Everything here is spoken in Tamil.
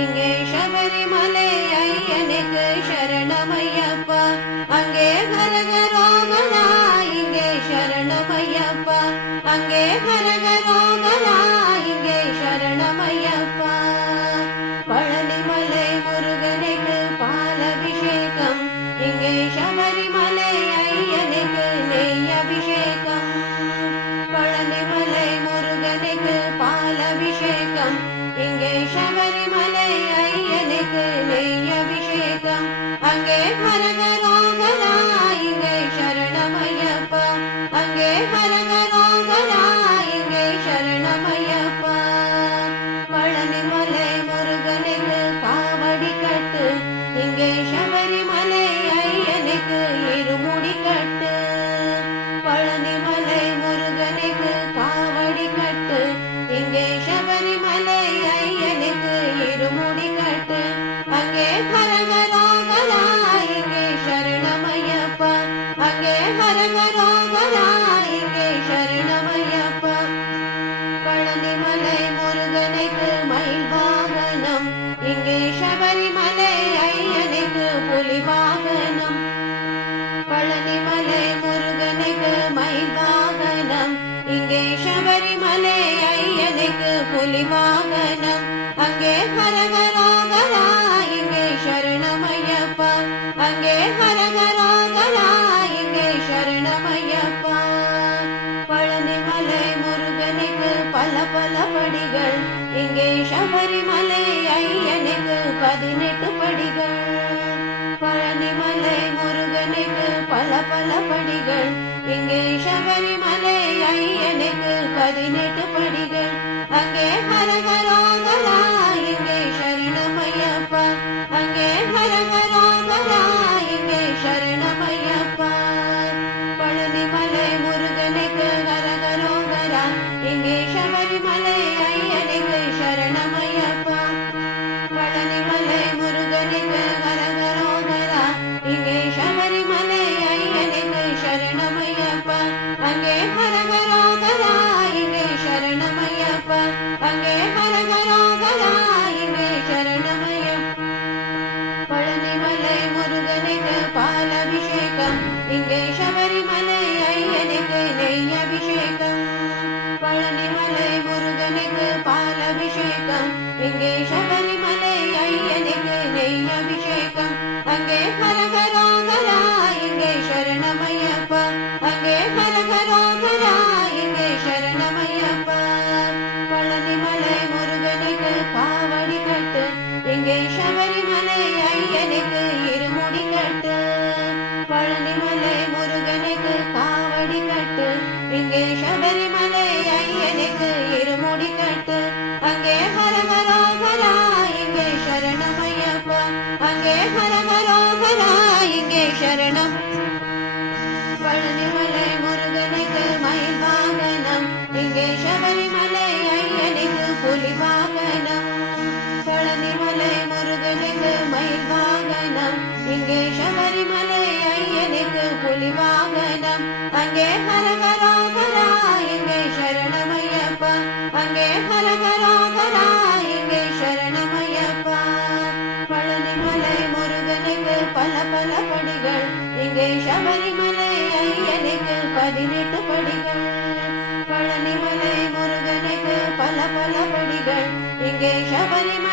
இங்கே சபரிமலை ஐயனுக்கு சரணமையப்பா. அங்கே கரகரோகரா இங்கே சரணமையப்பா. அங்கே கரகரோகரா இங்கே சரணமையப்பா. பழனிமலை முருகனுக்கு பாலபிஷேகம். இங்கே சபரிமலை ஐயனுக்கு நெய் அபிஷேகம். பழனிமலை முருகனுக்கு பாலபிஷேகம். இங்கே சபரிமலை ஐயனுக்கு நெய் அபிஷேகம். அங்கே ஹரஹரோகரா இங்கே சரணமையப்பா. அங்கே ஹரஹரோகரா இங்கே சரணமையப்பா. பழனிமலை முருகனுக்கு காவடி கட்டு. இங்கே சபரிமலை ஐயனுக்கு இருமுடி கட்டு. பழனிமலை முருகனுக்கு காவடி கட்டு. இங்கே சபரிமலை ஐயனுக்கு இருமுடி கட்டு. அங்கே ஹரஹரோகரா இங்கே சரணமையப்பா. அங்கே ஹரஹரோகரா இங்கே சரணமையப்பா. பழனிமலை முருகனுக்கு மயில் வாகனம். இங்கே சபரிமலை ஐயனுக்கு புலி வாகனம். பழனிமலை முருகனுக்கு மயில் வாகனம். இங்கே சபரிமலை ஐயனுக்கு புலி வாகனம். அங்கே ஹரஹரோகரா இங்கே சரணமையப்பா. அங்கே ஹரஹரோகரா இங்கே சரணமையப்பா. பழனிமலை முருகனுக்கு பல பல படிகள். இங்கே சபரிமலை ஐயனுக்கு 18 படிகள். பழனிமலை முருகனுக்கு பல பல படிகள். இங்கே சபரிமலை ஐயனுக்கு 18 படிகள். அங்கே ஹரஹரோகரா இங்கே சரணமையப்பா. அங்கே ஹரஹரோகரா இங்கே சரணமையப்பா. பழனிமலை முருகனுக்கு ஹரஹரோகரா. இங்கே சபரிமலை ஐயனுக்கு சரணமையப்பா. பழனிமலை முருகனுக்கு ஹரஹரோகரா. இங்கே சபரிமலை ஐயனுக்கு சரணமையப்பா. அங்கே ஹரஹரோகரா இங்கே சரணமையப்பா. அங்கே ஹரஹரோகரா இங்கே சரணமையப்பா. பழனிமலை முருகனுக்கு பாலபிஷேகம். இங்கே சபரிமலை ஐயனுக்கு நெய் அபிஷேகம். பழனிமலை முருகனுக்கு பாலபிஷேகம். இங்கே சபரிமலை ஐயனுக்கு நெய் அபிஷேகம். அங்கே ஹரஹரோகரா இங்கே சரணமையப்பா. அங்கே ஹரஹரோகரா இங்கே சரணமையப்பா. பழனிமலை முருகனுக்கு காவடி கட்டு. இங்கே சபரிமலை ஐயனுக்கு இருமுடி கட்டு. பழனிமலை முருகனுக்கு காவடி கட்டு. இங்கே சபரிமலை ஐயனுக்கு இருமுடி கட்டு. அங்கே ஹரஹரோகரா இங்கே சரணமையப்பா. அங்கே ஹரஹரோகரா இங்கே சரணம். பழனிமலை முருகனுக்கு மயில் வாகனம். இங்கே சபரிமலை ஐயனுக்கு புலி வாகனம். பழனிமலை முருகனுக்கு மயில் வாகனம். இங்கே சபரிமலை ஐயனுக்கு புலி வாகனம். அங்கே ஹரஹரோகரா இங்கே சரணமையப்பா. அங்கே ஹரஹரோகரா இங்கே சரணமையப்பா. பழனிமலை முருகனுக்கு பல பல படிகள். இங்கே சபரிமலை ஐயனுக்கு 18 படிகள். பழனிமலை முருகனுக்கு பல பல படிகள். இங்கே சபரிமலை